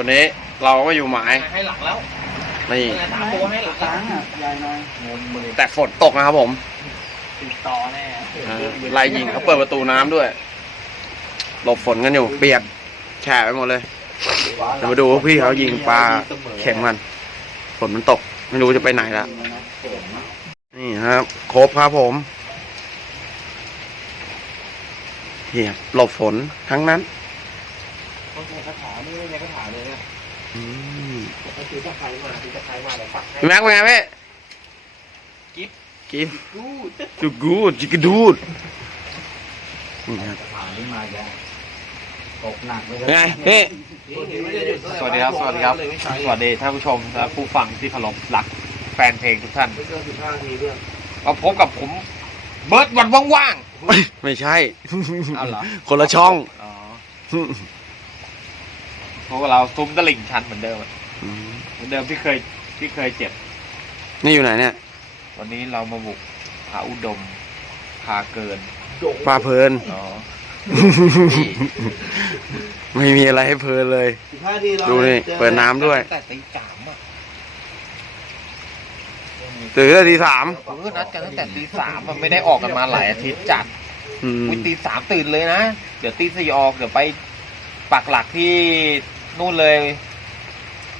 วัสดีครับวันนี้เราก็มาอยู่หมายให้หลังแล้วนี่สามตัวให้หลังค้างอะใหญ่หน่อยงมมือแต่ฝนตกนะครับผมติดต่อแน่อ่าไล่ยิงเขาเปิดประตูน้ำด้วย หลบฝนกันอยู่ เปียกแฉะไปหมดเลยเดี๋ยวมาดูว่าพี่เขายิงปลาเข็มกันฝนมันตก ไม่รู้จะไปไหนละนี่ครับครบครับผมเหียบหลบฝนทั้งนั้นเขาใช้ คาถาไม่ใช้คาถาเลยเนี่ยอืมเขาซื้อตะไคร้มาซื้อตะไคร้มาแล้วปักให้พี่แม็กเป็นไงพี่กิ๊บกิฟกูดจูกูดจิกดูดนี่ครับถามที่มาจะตกหนักเลยเป็นไงพี่สวัสดีครับ สวัสดีครับ สวัสดีท่านผู้ชมและผู้ฟังที่เคารพรักแฟนเพลงทุกท่านมาพบกับผม เบิร์ดวันว่างไม่ใช่ๆเอาเหรอ คนละช่อง อ๋อ พวกเราซุ้มตลิ่งชันเหมือนเดิมอะเหมือนเดิมที่เคยที่เคยเจ็บ นี่อยู่ไหนเนี่ยวันนี้เรามาบุกผาอุดมพาเกินปลาเพลิน อ๋อ ไม่มีอะไรให้เพลินเลยดูนี่เปิดน้ำด้วยแต่ตีสามอะตื่นตั้งแต่ตีสามเออนัดกันตั้งแต่ตีสามมันไม่ได้ออกกันมาหลายอาทิตย์จัดอืม อุ้ยตีสามตื่นเลยนะ เดี๋ยวตีสี่ออกเดี๋ยวไปปักหลักที่ นู่นเลย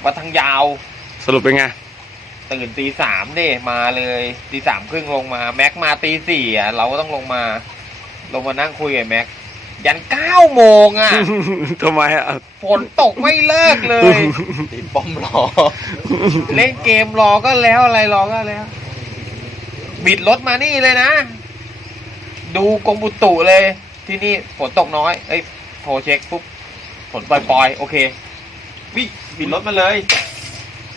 วัดทางยาว สรุปเป็นไง ตื่นตีสามเด้มาเลยตีสามครึ่งลงมา แม็กมาตีสี่อะ เราก็ต้องลงมา ลงมานั่งคุยกับแม็กยันเก้าโมงอะ ทำไมอะ ฝนตกไม่เลิกเลยตีป้อมรอ เล่นเกมรอก็แล้วอะไรรอก็แล้ว บิดรถมานี่เลยนะ ดูกรมอุตุเลย ที่นี่ฝนตกน้อย เอ้ยโทรเช็คปุ๊บฝนปล่อยๆ โอเค วิบิดรถมาเลย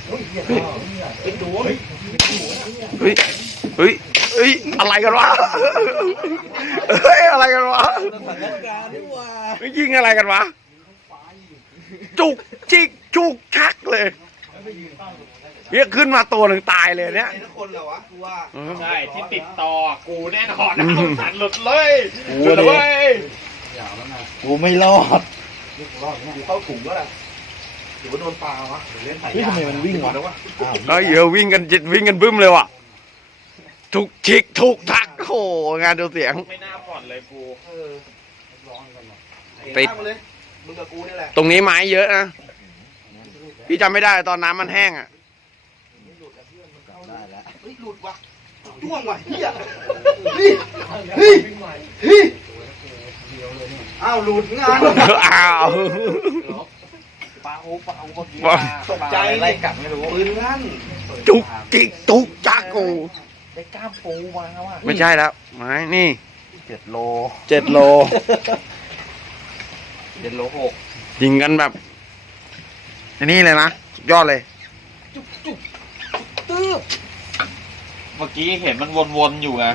เฮ้ยเฮ้ยเฮ้ยอะไรกันวะเฮ้ยอะไรกันวะเฮ้ยยิงอะไรกันวะจุกจิกจุกชักเลยเนี่ยขึ้นมาตัวหนึ่งตายเลยเนี่ยคนเหรอวะกูว่าใช่ที่ติดต่อกูแน่นอนนะสั่นหลุดเลยกูหลุดเลยเลยกูไม่รอดกูเข้าถุงแล้วล่ะ หรือว่าโดนปลาวะหรือเล่นไถ่ทำไมมันวิ่งวะอ้าวเฮ้ยเดี๋ยววิ่งกันจิตวิ่งกันบึ้มเลยว่ะ ทุกชิกทุกทักโอ้โหงานดูเสียง ไม่น่าผ่อนเลยกูเออร้องกันหรอติดเลยมึงกับกูนี่แหละตรงนี้ไม้เยอะนะ พี่จำไม่ได้ตอนน้ำมันแห้งอะ ได้แล้วเฮ้ยหลุดว่ะจ้วงว่ะเฮียนี่เฮ้ยเฮ้ยอ้าวหลุดงานอ้าว ปลาโอ้ปลาโอ้เมื่อกี้ว้าตกใจไล่กัดไม่รู้ปืนลั่นจุกจิกทุกจักโอ้ได้กล้ามปูมาว่ะไม่ใช่แล้วไม้นี่เจ็ดโลเจ็ดโลเจ็ดโลหกยิงกันแบบอันนี้เลยนะสุดยอดเลยตื้อเมื่อกี้เห็นมันวนๆอยู่ไง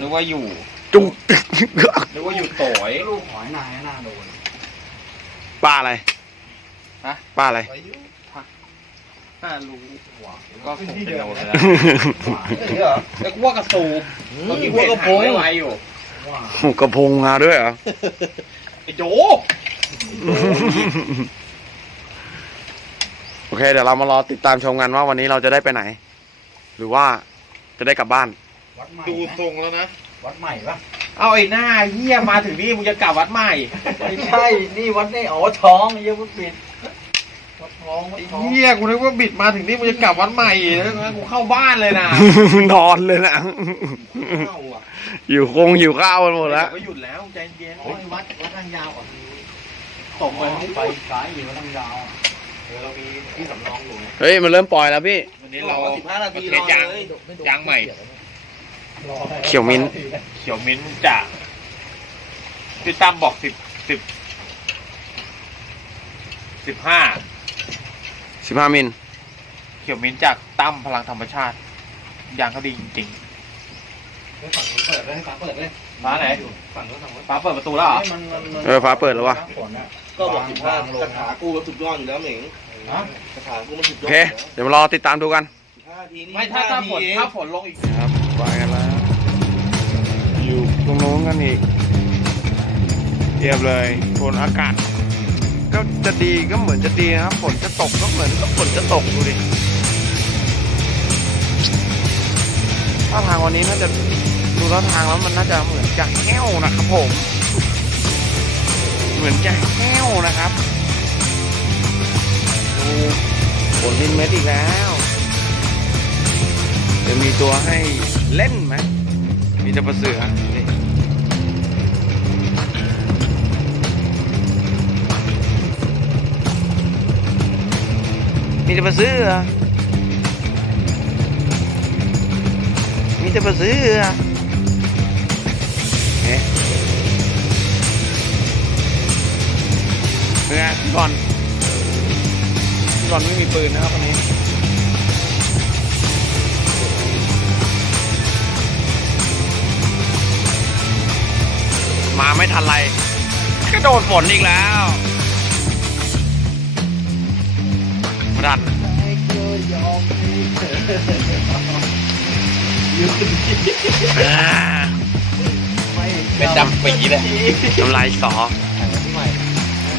นึกว่าอยู่จุกนึกว่าอยู่โตยลูกหอยนายน่าโดนป้าอะไร ฮะ ป้าอะไรน่ารู้ก็คงเป็นโลเลยนะเฮ้ยเหรอแล้วกูว่ากระสูบเมื่อกี้เห็นหางไวๆอยู่หมูกระพงมาด้วยเหรอ ไอ้โจโอเค เดี๋ยวเรามารอติดตามชมกันว่าวันนี้เราจะได้ไปไหน หรือว่าจะได้กลับบ้าน วัดใหม่ดูทรงแล้วนะ วัดใหม่ปะเอาไอ้หน้าเฮียมาถึงนี่มึงจะกลับวัดใหม่ ไม่ใช่ นี่วัดนี่อ๋อท้องไอ้เหี้ยวัดปิดวัด ท้องวัดไอ้ท้องเฮียกูนึกว่าบิดมาถึงนี่มึงจะกลับวัดใหม่แล้วงั้นกูเข้าบ้านเลยนะนอนเลยนะเข้าอะอยู่คงอยู่ข้าวกันหมดแล้วก็หยุดแล้วใจเย็นโอ้ยวัดวัดทางยาวอะตกไปไปซ้ายอยู่วัดทางยาวอะเออเรามีที่สำรองอยู่ไงเฮ้ยมันเริ่มปล่อยแล้วพี่วันนี้เราสิบห้านาทีเทสยางยางใหม่เขียวมิ้นท์เขียวมิ้นท์จากพี่ตั้มบอกสิบสิบสิบห้า สิบห้ามิลเขียวมิ้นท์จากตั้มพลังธรรมชาติ ยางเขาดีจริงฝั่งนู้นเปิดเลยฝั่งเปิดเลยๆฟ้าไหนฝั่งนู้นฝั่งนู้นฟ้าเปิดประตูแล้วเหรอ มันมันมันเออฟ้าเปิดแล้ววะ ฝนอะก็บอกสิบห้าลงคาถากูมันสุดยอดอยู่แล้วเหม่งฮะคาถากูมันสุดยโออดเคเดี๋ยวมารอติดตามดูกันสิบห้าทีนี่ไม่ถ้าถ้าฝน15ทีถ้าฝนลงอีก ครับไปกันแล้ว อยู่ตรงโน้นกันอีกเรียบเลยโทนอากาศ ก็จะดีก็เหมือนจะดีนะครับฝนจะตกก็เหมือนก็ฝนจะตกดูดิถ้าทางวันนี้น่าจะดูท่าทางแล้วมันน่าจะเหมือนจะแห้วนะครับผม เหมือนจะแห้วนะครับดูฝนลินเม็ดอีกแล้ว จะมีตัวให้เล่นไหมมีแต่ปลาเสือ มีแต่ปลาเสือมีแต่ปลาเสือเอ๊ะเป็นไงพี่บอลพี่บอลไม่มีปืนนะครับวันนี้มาไม่ทันไรก็โดนฝนอีกแล้ว รันอ่าเป็นดำปีเลยน้ำลายสอ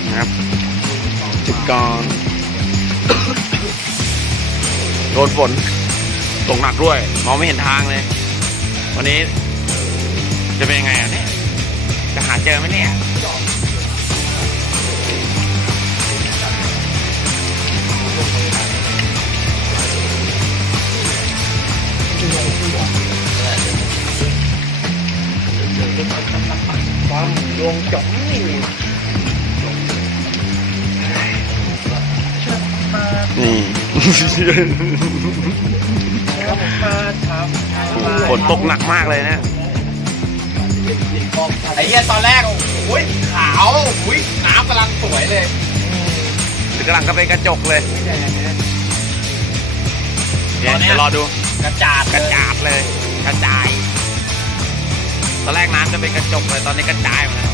นะครับจุดกรโดนฝนตกหนักด้วย มองไม่เห็นทางเลย วันนี้ จะเป็นยังไงอะเนี่ย จะหาเจอไหมเนี่ย ความดวงจบนี่นี่มาทำฝนตกหนักมากเลยนะไอ้เหี้ยตอนแรก โอ้ยขาวอุ้ยน้ำกำลังสวยเลยหรือกำลังก็เป็นกระจกเลยเดี๋ยวตอนเนี้ยจะรอดู กระจาดกระจาดเลย กระจาย ตอนแรกน้ำจะเป็นกระจกเลยตอนนี้กระจายหมดแล้ว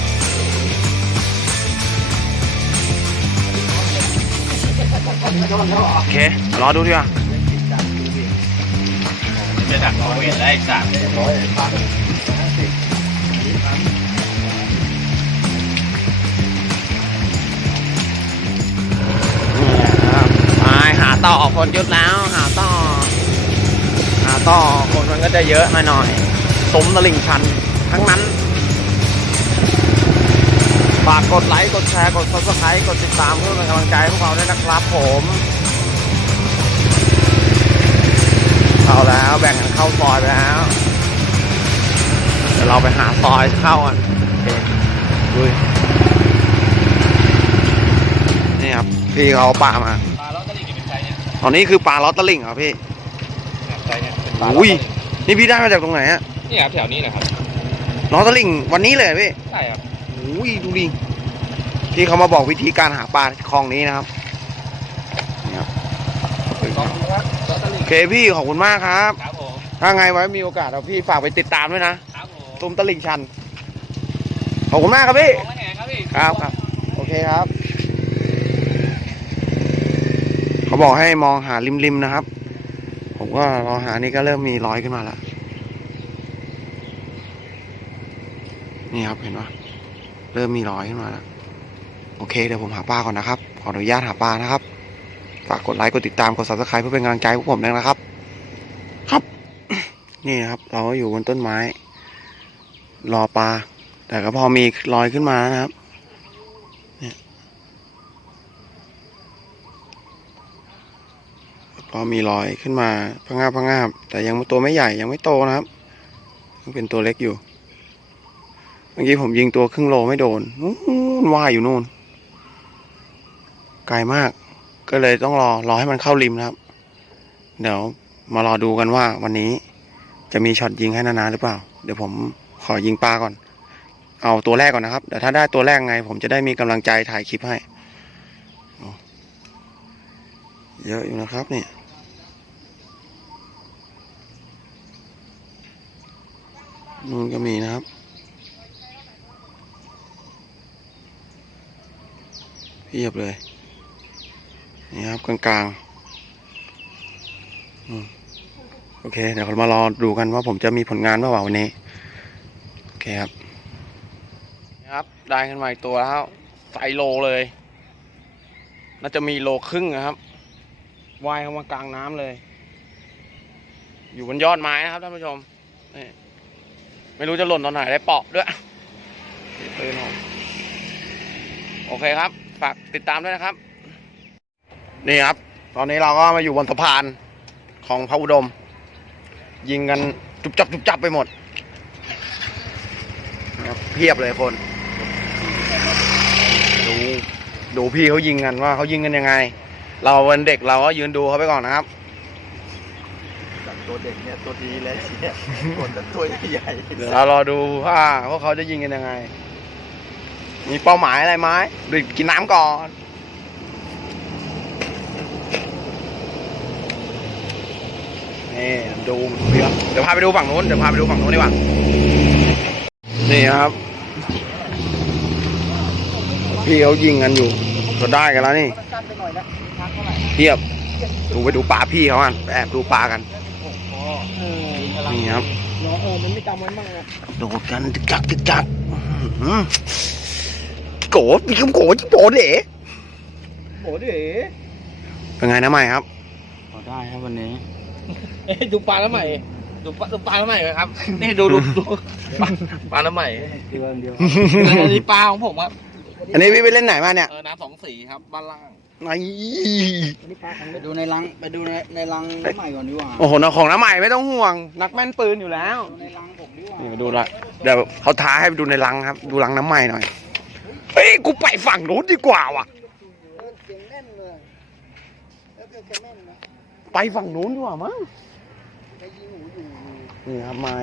โอเค รอดูดีกว่าจะดักรอเวทได้อีกสามนี่ครับไปหาต่อคนยุดแล้ว หาต่อ หาต่อคนมันก็จะเยอะหน่อยหน่อยๆสมตลิ่งชัน ทั้งนั้น ฝากกดไลค์ กดแชร์ กด subscribe กดติดตามเพื่อเป็นกำลังใจให้พวกเราด้วยนะครับผมเข้าแล้วแบ่งกันเข้าซอยไปแล้วเดี๋ยวเราไปหาซอยเข้ากันโอเคดูดินี่ครับพี่เขาเอาปลามาปลาล้อตะลิ่งนี่เป็นใครเนี่ยตอนนี้คือปลาลอตเตอริ่งเหรอพี่ใครเนี่ยเป็นอุ้ยนี่พี่ได้มาจากตรงไหนฮะนี่ครับแถวนี้นะครับ ลอตเตอริ่งวันนี้เลยเหรอพี่ใช่ครับอุ้ยดูดิพี่เขามาบอกวิธีการหาปลาคลองนี้นะครับนี่ครับลองดูครับล้อตะลิ่โองเคพี่ขอบคุณมากครับครับผมถ้าไงไว้มีโอกาสเอาพี่ฝากไปติดตามด้วยนะครับผมตุ้มตะลิ่งชันขอบคุณมากครับพี่ลงแล้วแหงครับพี่ครับครับโอเคครับ เขาบอกให้มองหาริมๆนะครับ ผมก็ลองหานี่ก็เริ่มมีรอยขึ้นมาแล้ว นี่ครับเห็นปะเริ่มมีรอยขึ้นมาแล้วโอเคเดี๋ยวผมหาปลาก่อนนะครับ ขออนุญาตหาปลานะครับ ฝากกดไลค์กดติดตามกด subscribe เพื่อเป็นกำลังใจพวกผมด้วยนะครับ ครับ นี่นะครับ เราก็อยู่บนต้นไม้ รอปลา แต่ก็พอมีรอยขึ้นมานะครับเนี่ยพอมีรอยขึ้นมาพะงาพะงาแต่ยังตัวไม่ใหญ่ยังไม่โตนะครับยังเป็นตัวเล็กอยู่ มื่อกี้ผมยิงตัวครึ่งโลไม่โดนนู่นว่ายอยู่นู่น ไกลมาก ก็เลยต้องรอ รอให้มันเข้าริมนะครับ เดี๋ยวมารอดูกันว่าวันนี้จะมีช็อตยิงให้นานาหรือเปล่า เดี๋ยวผมขอยิงปลาก่อน เอาตัวแรกก่อนนะครับ เดี๋ยวถ้าได้ตัวแรกไง ผมจะได้มีกำลังใจถ่ายคลิปให้ เยอะอยู่นะครับเนี่ยนู่นก็มีนะครับ เพียบเลย นี่ครับกลางๆโอเค เดี๋ยวเรามารอดูกันว่าผมจะมีผลงานเมื่อวานวันนี้ โอเคครับครับ ได้ขึ้นมาอีกตัวแล้วไซโลเลย น่าจะมีโลครึ่งนะครับว่ายเข้ามากลางน้ำเลย อยู่บนยอดไม้นะครับท่านผู้ชมไม่รู้จะหล่นตอนไหนได้เปาะด้วยปืนผมโอเคครับ ฝากติดตามด้วยนะครับ นี่ครับ ตอนนี้เราก็มาอยู่บนสะพานของพระอุดม ยิงกันจุบจับจุบจับไปหมดนะครับเพียบเลยคน ดูดูพี่เขายิงกันว่าเขายิงกันยังไง เราเป็นเด็กเราก็ยืนดูเขาไปก่อนนะครับตัวเด็กเนี่ยตัวดีเลยเนี่ยตัวแต่ตัวใหญ่เดี๋ยวเรารอดูว่าพวกเขาจะยิงกันยังไง มีเป้าหมายอะไรไหมดูกินน้ำก่อน นี่ดูพี่ครับเดี๋ยวพาไปดูฝั่งนู้น เดี๋ยวพาไปดูฝั่งนู้นดีกว่า นี่ครับ พี่เขายิงกันอยู่ก็ได้กันแล้วนี่เทียบดูไปดูปลาพี่เขาอะไปแอบดูปลากันนี่ครับเออมันไม่จำไว้บ้างนะโดดกันตึกจักตึกจักอื้อหือ โกมีคำโกจิโปเด๋โอ้ดิเป็นไงนะใหม่ครับพอได้ครับวันนี้เอ๊ะดูปลาแล้วใหม่ดูปลาดูปลาแล้วใหม่ครับ นี่ดูดูดูปลาปลาแล้วใหม่เดียวเดียวอันนี้ปลาของผมครับอันนี้พี่ไปเล่นไหนมาเนี่ยเออน้ำสองสีครับบ้านล่างไหนไปดูในรังไปดูในในรังใหม่ก่อนดีกว่าโอ้โหน้องของน้าใหม่ไม่ต้องห่วง นักแม่นปืนอยู่แล้วในรังผมดีกว่านี่มาดูละเดี๋ยวเขาท้าให้ไปดูในรังครับ ดูรังน้ำใหม่หน่อย เฮ้ยกูไปฝั่งนู้นดีกว่าว่ะ ไปฝั่งนู้นดีกว่ามั้งไปยิงหูอยู่นี่ครับไม้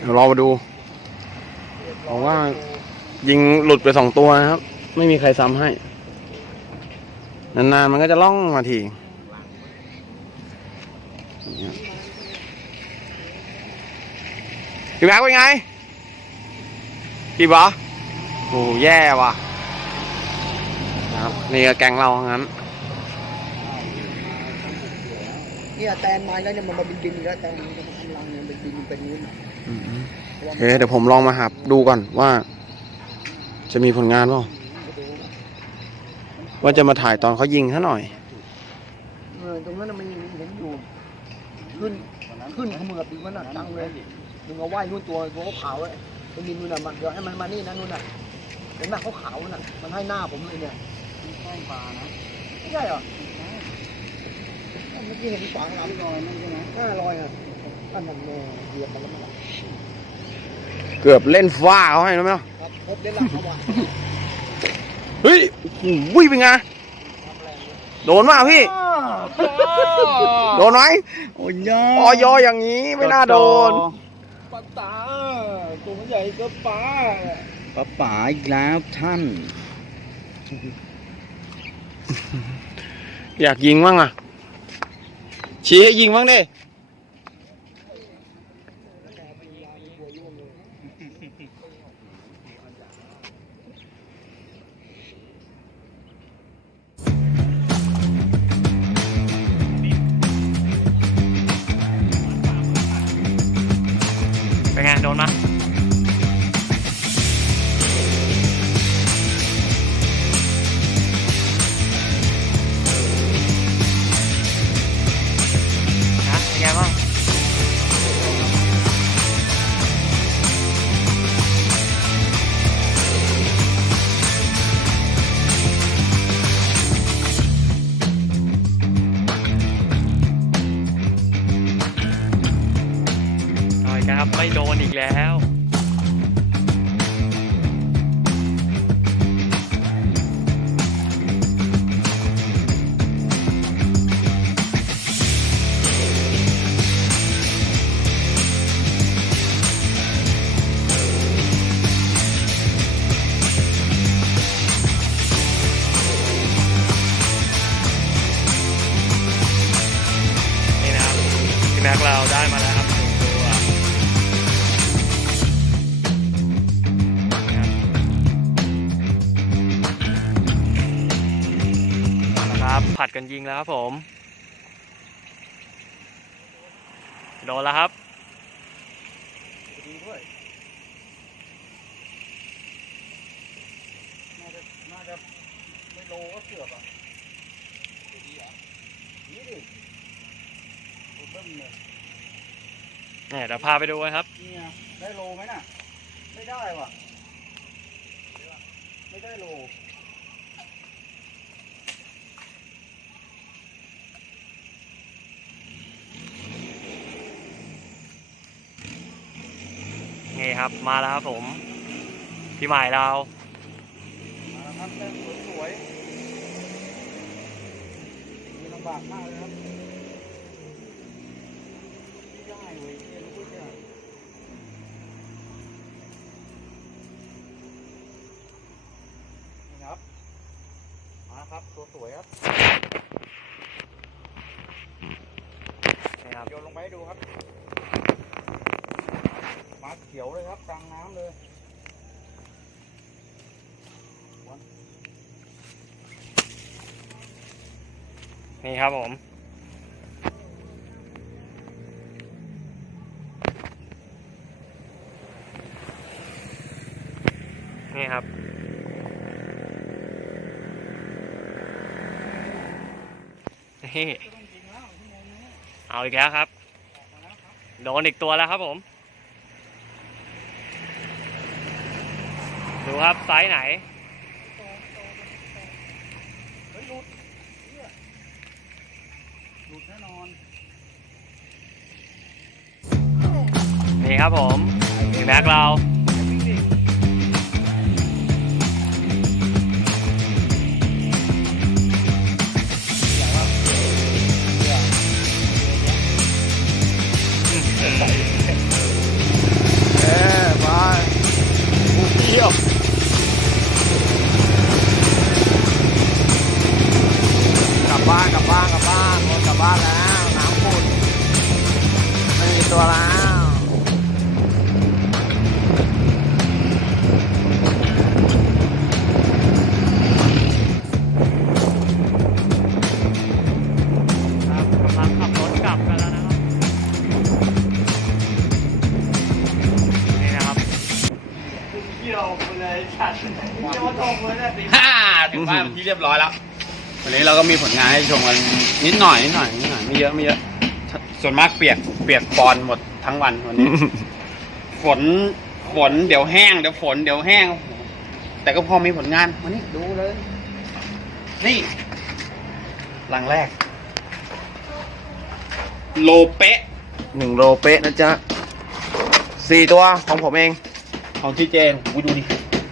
เดี๋ยวรอมาดูบอกว่า ยิงหลุดไปสองตัวนะครับ ไม่มีใครซ้ำให้ นานๆมันก็จะล่องมาที พี่แม็กเป็นไงพี่บอโอ้แย่ว่ะนะครับนี่ก็แกงเรางั้นเนี่ยแตนไม้แล้วเนี่ยมันมาบินบินๆแล้วแตนมันจะมาทำรังเนี่ยมันบินไปนู้นโอเคเดี๋ยวผมลองมาหาดูก่อนว่า จะมีผลงานเปล่าว่าจะมาถ่ายตอนเขายิงซะหน่อย เออตรงนั้นน่ะมันเห็นอยู่ ขึ้นขึ้นเขมือบดีมันน่ะดังเลยมึงเอาไหว้นู่นตัวตัวขาวๆเลยมันมีนู่นน่ะมันเดี๋ยวให้มันมานี่นะนู่นน่ะเห็นไหมเขาขาวๆน่ะ มันให้หน้าผมเลยเนี่ยแข้งปลานะไม่ใช่เหรอเมื่อกี้เห็นฝังหลังลอยนั่นใช่ไหมห้าลอยอะท่านมันเออเหยียบมันแล้วมันหลับเกือบเล่นฟ้าเขาให้แล้วไหมครับพบได้หลังเขาว่ะเฮ้ยโอ้โหเป็นไงโดนมาพี่ โดนไหมโอ้ยยออยอย่างนี้ไม่น่าโดนปลาตาตัวใหญ่ก็ปลาปลาป๋าอีกแล้วท่าน อยากยิงบ้างอะชี้ให้ยิงบ้างดิ โดนอีกแล้ว ผัดกันยิงแล้วครับผม โดนแล้วครับเน่าจะไม่โลก็เสือกอะนี่ดิโอ้เบิ้มเลยเนี่ยเดี๋ยวพาไปดูกันครับ เนี่ยได้โลไหมน่ะ ไม่ได้ว่ะ ไม่ได้โล นี่ครับมาแล้วครับผม พี่ใหม่เรามาแล้วครับเต้นสวยๆมีลำบากมากเลยครับไม่ได้เว้ยเรียนรู้เนี่ยนี่ครับ มาครับตัวสวยครับ นี่ครับ โยนลงไปให้ดูครับ มาเขียวเลย ครับกลางน้ำเลยนี่ครับผมนี่ครับ นี่ เอาอีกแล้วครับ โดนอีกตัวแล้วครับผม ดูครับไซส์ไหนเฮ้ยหลุดเนี่ยหลุดแน่นอน นี่ครับผมนี่แม็กเรา ก็มีผลงานให้ชมกันนิดหน่อยนิดหน่อยนิดหน่อยไม่เยอะไม่เยอะ ส่วนมากเปียกเปียกปอนหมดทั้งวันวันนี้ ฝนฝนเดี๋ยวแห้งเดี๋ยวฝนเดี๋ยวแห้ง แต่ก็พอมีผลงานวันนี้ดูเลย นี่ หลังแรก โลเป๊ะหนึ่งโลเป๊ะนะจ๊ะสี่ตัวของผมเอง ของที่เจนอุ้ยดูดิ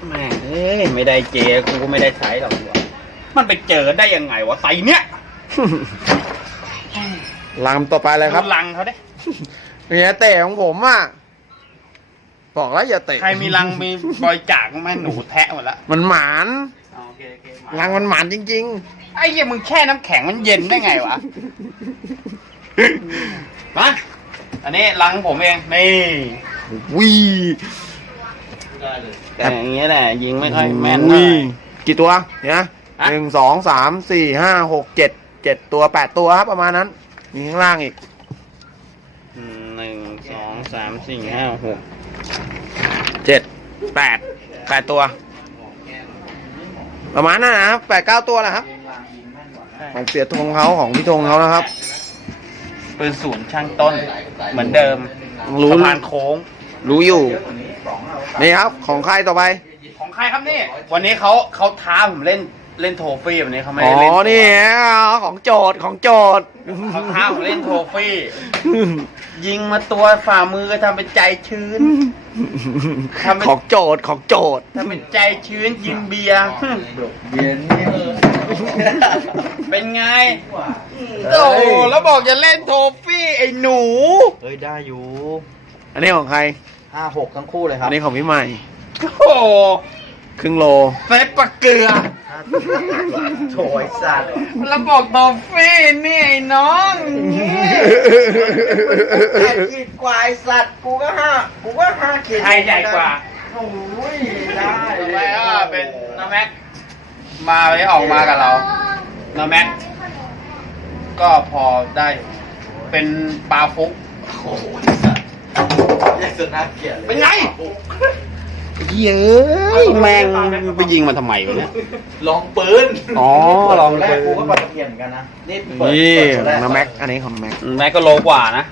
แม่เอ้ยไม่ได้เจกูก็ไม่ได้ใช้หรอกดีกว่า มันไปเจอได้ยังไงวะไซเนี้ยลำต่อไปเลยครับดูลังเขาดิเนี่ยเตะของผมอะบอกแล้วอย่าเตะใครมีลังมีบริจาคบ้างไหมหนูแทะหมดละมันหมานโอเคโอเครังมันหมานจริงไอ้เหี้ยมึงแช่น้ำแข็งมันเย็นได้ไงวะมาอันนี้ลังผมเองนี่ๆวิได้เลยแต่อย่างเงี้ยแหละยิงไม่ค่อยแม่นวิเท่าไหร่กี่ตัวเนี่ย ฮะ หนึ่งสองสามสี่ห้าหกเจ็ดเจ็ดตัวแปดตัวครับประมาณนั้น มีข้างล่างอีกอืมหนึ่งสองสามสี่ห้าหกเจ็ดแปดแปดตัว ประมาณนั้นนะครับแปดเก้าตัวนะครับ ของเปียธงเขาของพี่ธงเขานะครับ ปืนศูนย์ช่างต้น เหมือนเดิมรู้ สะพานโค้ง รู้อยู่ นี่ครับ ของใครต่อไป ของใครครับนี่ วันนี้เขาเขาท้าผมเล่น เล่นโทฟี่วันนี้เขาไม่อ๋ได้อเล่นนี่ของโจทย์ของโจทย์ เขาท้าผมเล่นโทฟี่ ยิงมาตัวฝ่ามือก็ทำเป็นใจชื้น ทำเป็น ของโจทย์ของโจทย์ ทำเป็นใจชื้นกินเบียร์เย็นนี่เป็นไง โอ้โหแล้วบอกจะเล่นโทฟี่ไอ้หนู เฮ้ยได้อยู่อันนี้ของใคร ห้าหกทั้งคู่เลยคอัรับนนี้ของพี่ใหม่ โอ้โห ครึ่งโลเซฟปะเกลือโถยสัตว์แล้วบอกโทฟี่นี่ไอ้น้องแปดขีดกว่าไอ้สัตว์กูก็ห้ากูก็ห้าขีดใครใหญ่กว่าโอ้ยได้ต่อไปก็เป็นน้าแม็ก มาวันนี้ออกมากับเราน้าแม็ก ก็พอได้ เป็นปลาฟุกโอ้ยสัตว์ใหญ่สุดน่าเกลียดเลยเป็นไง เย้ยแม่งไปยิงมันทำไมวะเนี่ย ลองปืนอ๋อลองแรไปกกูก็ปลาตะเพียนเหมือนกันนะนี่เปิดนี่เปิดตัวแรกมาแม็ก อันนี้ของแม็กแม็กก็โลกว่านะ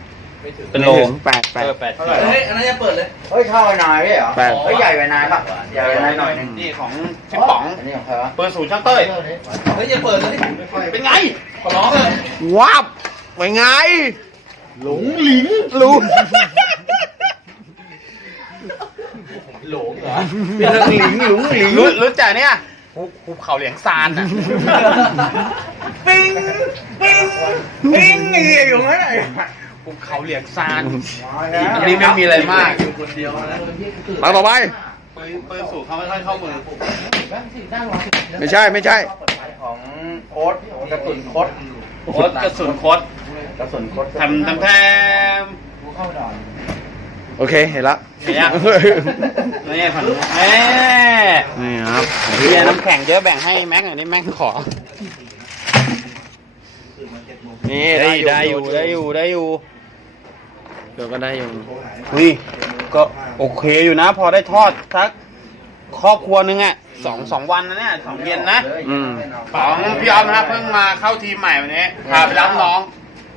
เป็นโลไม่ถึงแปดแปด เออแปดเท่าไหร่เฮ้ยอันนั้นจะเปิดเลยเฮ้ยเท่าไอ้นายไม่เหรอแปด เฮ้ยใหญ่ไปนายป่ะใหญ่ไปนายหน่อยหนึงนี่ของชิปป๋องอันนี้ของใครวะเปิดศูนย์ช่างเต้ย เฮ้ยอย่าเปิดเลยเป็นไง ขอร้องเลยว้าบไปไง หลงหลิงรู้ หลงเหรอหลิงหลงหลิงรู้รู้จักเนี่ยภูภูเขาเหลียงซานอะปิ้งปิ้งปิ้งนี่อยู่ไหนภูเขาเหลียงซานอันนี้ไม่มีอะไรมากอยู่คนเดียวนะมาต่อไปปืนปืนสูตรเขาไม่ค่อยเข้ามือไม่ใช่ไม่ใช่ ของโค้ดกระสุนโคดโคตรกระสุนโคตรกระสุนโคดทำทำแทม โอเคเห็นละเห็นยัง นี่ผันแม่นี่ครับเบียร์น้ำแข็งเยอะแบ่งให้แม็กหน่อยนี่แม็กขอ นี่ได้ได้อยู่ได้อยู่ได้อยู่ เดี๋ยวก็ได้อยู่นี่ก็โอเคอยู่นะ พอได้ทอดสักครอบครัวนึงอะสองสองวันนะเนี่ยสองเย็นนะอืม ของพี่ออฟนะครับเพิ่งมาเข้าทีมใหม่วันนี้พาไปรับน้อง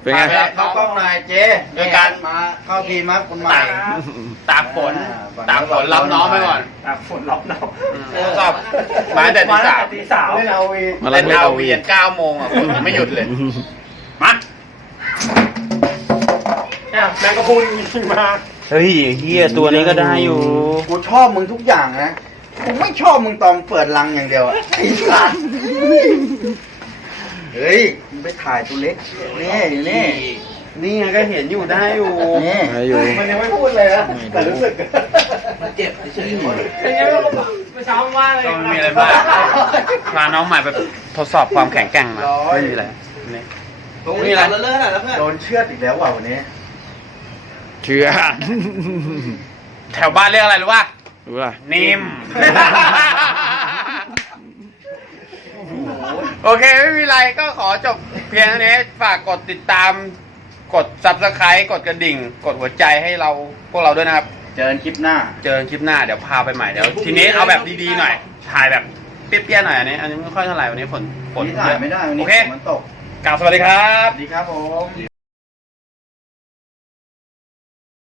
เป็นไงพาไปรับเข้าน้องกล้องนายเจโดยการ มาเข้าทีมมาคุณใหม่ตากตากฝนตากฝนรับน้องไปก่อนตากฝนรับน้องอืมชอบมาตั้งแต่ตีสาม ตีสามเล่นเอาวี มาเล่เล่นนเล่นเอาเอาเวีวียนเก้าโมงอะฝนยังไม่หยุดเลย มาแมงกะพรุนยิงมาเฮ้ยเฮียตัวนี้ก็ได้อยู่ กูชอบมึงทุกอย่างนะ กูไม่ชอบมึงตอนเปิดรังอย่างเดียวอะไอ้สัสเฮ้ยมึง ไปถ่ายตัวเล็กนี่อยู่นี่ นี่ไงก็เห็นอยู่ได้อยู่ นี่ได้อยู่ มันยังไม่พูดเลยนะ แต่รู้สึก มันเจ็บเฉยๆก็ไม่มีอะไรมากพาน้องใหม่ไปทดสอบความแข็งแกร่งมาร้อยไม่มีอะไรนี่ตรงนี้แล้วเลิศแล้วเพื่อนโดนเชือดอีกแล้วว่ะวันนี้ เชื่อ แถวบ้านเรียกอะไรรู้ป่ะรู้ป่ะนิ่ม โอเค ไม่มีไรก็ขอจบเพียงเท่านี้ฝากกดติดตาม กด subscribe กดกระดิ่ง กดหัวใจให้เราพวกเราด้วยนะครับ เจอกันคลิปหน้า เจอกันคลิปหน้าเดี๋ยวพาไปใหม่เดี๋ยวทีนี้เอาแบบดีๆหน่อยถ่ายแบบเปรี้ยๆหน่อยอันนี้อันนี้ไม่ค่อยเท่าไหร่วันนี้ฝนฝวันนนี้ถ่ายไม่ได้วันโอนี้เคฝนมันตกกล่าวสวัสดีครับสวัสดีครับผม